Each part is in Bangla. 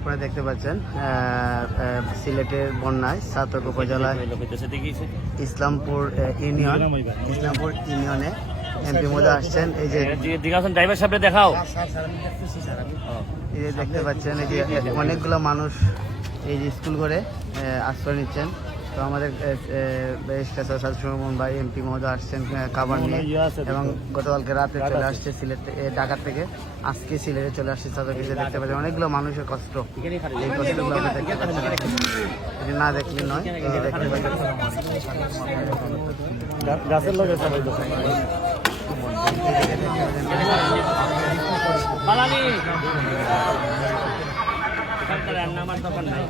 আপনারা দেখতে পাচ্ছেন সিলেটের বন্যায় ছাতক উপজেলায় ইসলামপুর ইউনিয়নে এমপি মহোদয় আসছেন। এই যে ড্রাইভার সাহেব দেখাও, এই যে দেখতে পাচ্ছেন এই যে অনেকগুলো মানুষ এই যে স্কুল করে আশ্রয় নিচ্ছেন। তো আমাদের ভাই এমপি মহোদয় আসছেন খাবার নিয়ে, এবং গতকালকে রাতে চলে আসছে সিলেট ঢাকা থেকে, আজকে সিলেটে চলে আসছে ছাতক। দেখতে পাচ্ছেন অনেকগুলো মানুষের কষ্ট, এই কষ্টগুলো আপনি দেখতে পাচ্ছেন, এটি না দেখলে নয়। এই যে দেখতে পাচ্ছেন গাছের লোক আমার দোকান নাই,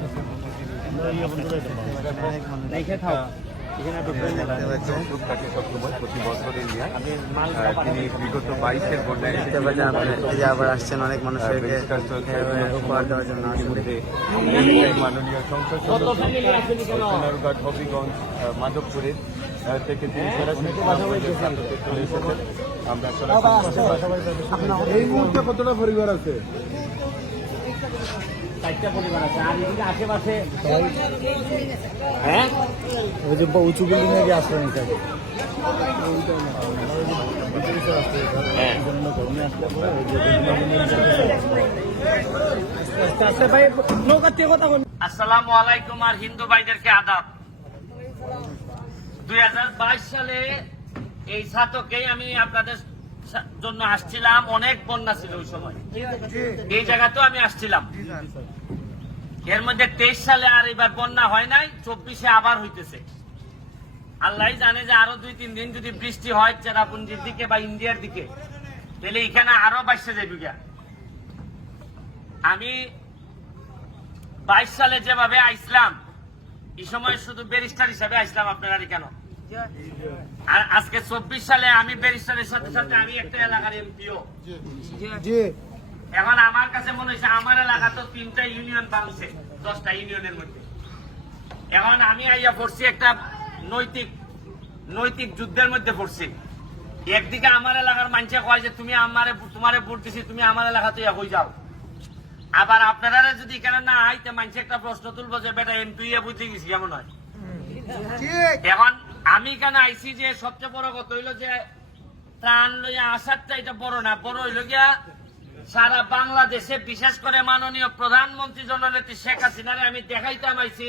আবার আসছেন অনেক মানুষকে উপহার দেওয়ার জন্য। মাননীয় সংসদ সদস্য হবিগঞ্জ মাধবপুরের থেকে তিনি সরাসরি চলে এসেছেন। আমরা এই মুহূর্তে কতটা পরিবার আছে? 4টা পরিবার আছে। আর এদিকে আশেপাশে হ্যাঁ ওই যে উঁচু বিল্ডিং এ আশ্রয় নিতে হবে। আসসালামু আলাইকুম আর হিন্দু ভাইদেরকে আদাব। 2022 সালে এই ছাতকেই আমি আপনাদের জন্য আসছিলাম। অনেক বন্যা ছিল ওই সময়, এই জায়গাতেও আমি আসছিলাম। এর মধ্যে 23 সালে আর এবার বন্যা হয় নাই, 24-এ আবার হইতেছে। আল্লাহ জানে যে আরো 2-3 দিন যদি বৃষ্টি হয় চেরাপুঞ্জির দিকে বা ইন্ডিয়ার দিকে, তাহলে এখানে আরো বাড়ছে যাবে। আমি 22 সালে যেভাবে আইসলাম, এই সময় শুধু ব্যারিস্টার হিসাবে আইসলাম আপনারা কেন, আর আজকে 24 সালে আমি ব্যারিস্টারের সাথে সাথে আমি একটা এলাকার এমপিও। এখন আমার কাছে মনে হয়েছে আমার এলাকা তো 3টা ইউনিয়ন বাংছে 10টা ইউনিয়নের মধ্যে। এখন আমি আইয়া পড়ছি একটা নৈতিক যুদ্ধের মধ্যে পড়ছি। একদিকে আমার এলাকার মানুষে কয় যে তুমি তোমারে ভোট দিছি, তুমি আমার এলাকাতে হয়ে যাও। আবার আপনারা যদি এখানে না আইতে মানুষে একটা প্রশ্ন তুলবো যে বেটা এমপি বুঝতে গেছি কেমন হয়। এখন আমি কেন আইসি যে সবচেয়ে বড় কথা হইলো যে ত্রাণ লইয়া আসারটা এটা বড় না, বড় হইল গিয়া সারা বাংলাদেশে বিশেষ করে মাননীয় প্রধানমন্ত্রী জননেত্রী শেখ হাসিনারে আমি দেখাইতাম আইছি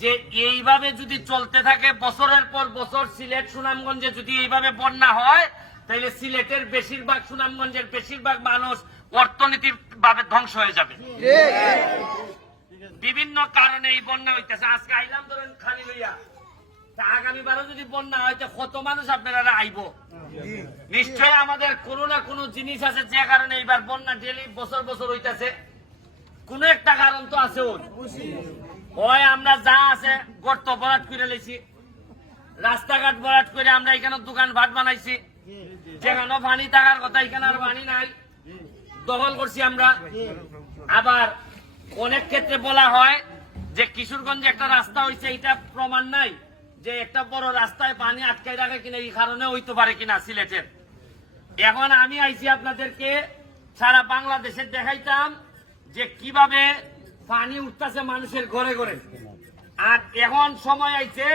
যে এইভাবে যদি চলতে থাকে বছরের পর বছর সিলেট সুনামগঞ্জে যদি এইভাবে বন্যা হয়, তাহলে সিলেটের বেশিরভাগ সুনামগঞ্জের বেশিরভাগ মানুষ অর্থনীতির ভাবে ধ্বংস হয়ে যাবে। বিভিন্ন কারণে এই বন্যা হইতেছে। আজকে আইলাম ধরেন খালি লইয়া, আগামীবারও যদি বন্যা হয় কত মানুষ আপনারা আইব। নিশ্চয় আমাদের কোনো না কোনো জিনিস আছে যে কারণে এইবার বন্যা ডেলি বছর বছর হইতেছে। কোন একটা কারণ তো আছে। ওই আমরা যা আছে গর্ত ভরাট করে লেছি, রাস্তাঘাট ভরাট করে আমরা এখানে দোকান ভাট বানাইছি, যেখানে পানি থাকার কথা এখানে আর পানি নাই, দখল করছি আমরা। আবার অনেক ক্ষেত্রে বলা হয় যে কিশোরগঞ্জে একটা রাস্তা হয়েছে, এটা প্রমাণ নাই যে একটা বড় রাস্তায় পানি আটকাই রাখে কিনা, এই কারণে হইতে পারে কিনা সিলেটের। এখন আমি আইছি আপনাদেরকে সারা বাংলাদেশে দেখাইতাম যে কিভাবে পানি উঠতেছে মানুষের ঘরে ঘরে। আর এখন সময় আইছে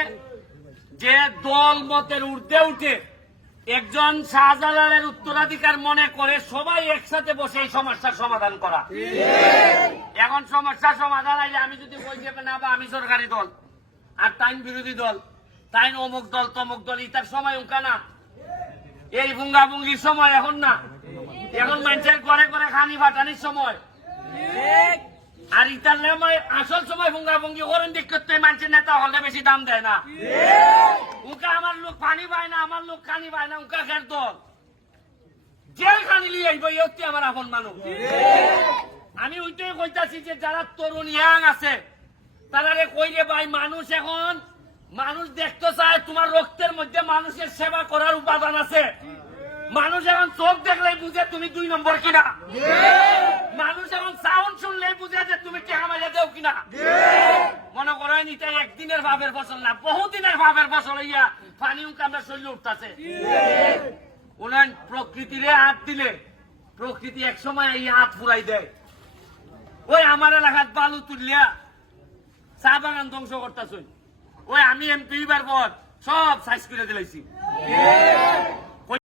যে দল মতের ঊর্ধ্বে উঠে একজন শাহজালালের উত্তরাধিকার মনে করে সবাই একসাথে বসে এই সমস্যার সমাধান করা। এখন সমস্যার সমাধান আইলে আমি যদি বই দেবে না বা আমি সরকারি দল আর তাইন বিরোধী দল, তাইন অমুক দল তমুক দল, ইতার সময় উনকা না, এই ভুঙ্গাভুঙ্গির সময় এখন না। এখন মানুষের ঘরে ঘরে খানি ফাটানির সময়। আর ইতার নামে আসল সময় ভুঙ্গাভুঙ্গি করেন দিক করতে মানুষের নেতা হলে বেশি দাম দেয় না। উনকা আমার লোক পানি পায় না, আমার লোক খানি পায় না, উনকা খের দল যে খানি লিয়ে আইব হচ্ছে আমার আপন মানুষ। আমি ওইটাই কইতাছি যে যারা তরুণ ইয়াং আছে তারা কইলে ভাই মানুষ এখন মানুষ দেখতে চায় তোমার রক্তের মধ্যে মানুষের সেবা করার উপাদান আছে। মানুষ এখন চোখ দেখলেই বুঝে তুমি 2 নম্বর কিনা, মানুষ এখন সাউন্ড শুনলেই বুঝে যে তুমি টেকা মাইয়া দেও কিনা। মনে করেন এটা একদিনের ভাবের ফসল না, বহুদিনের ভাবের ফসল। ইয়া পানি আমরা শরীরে উঠতেছে। উন্নয়ন প্রকৃতিরে হাত দিলে প্রকৃতি এক সময় এই হাত ফুরাই দেয়। ওই আমার এলাকাত বালু তুলিয়া চা বাগান ধ্বংস করতেছ ওই আমি এমপি বার পর সব সাইজ করে দিলাইছি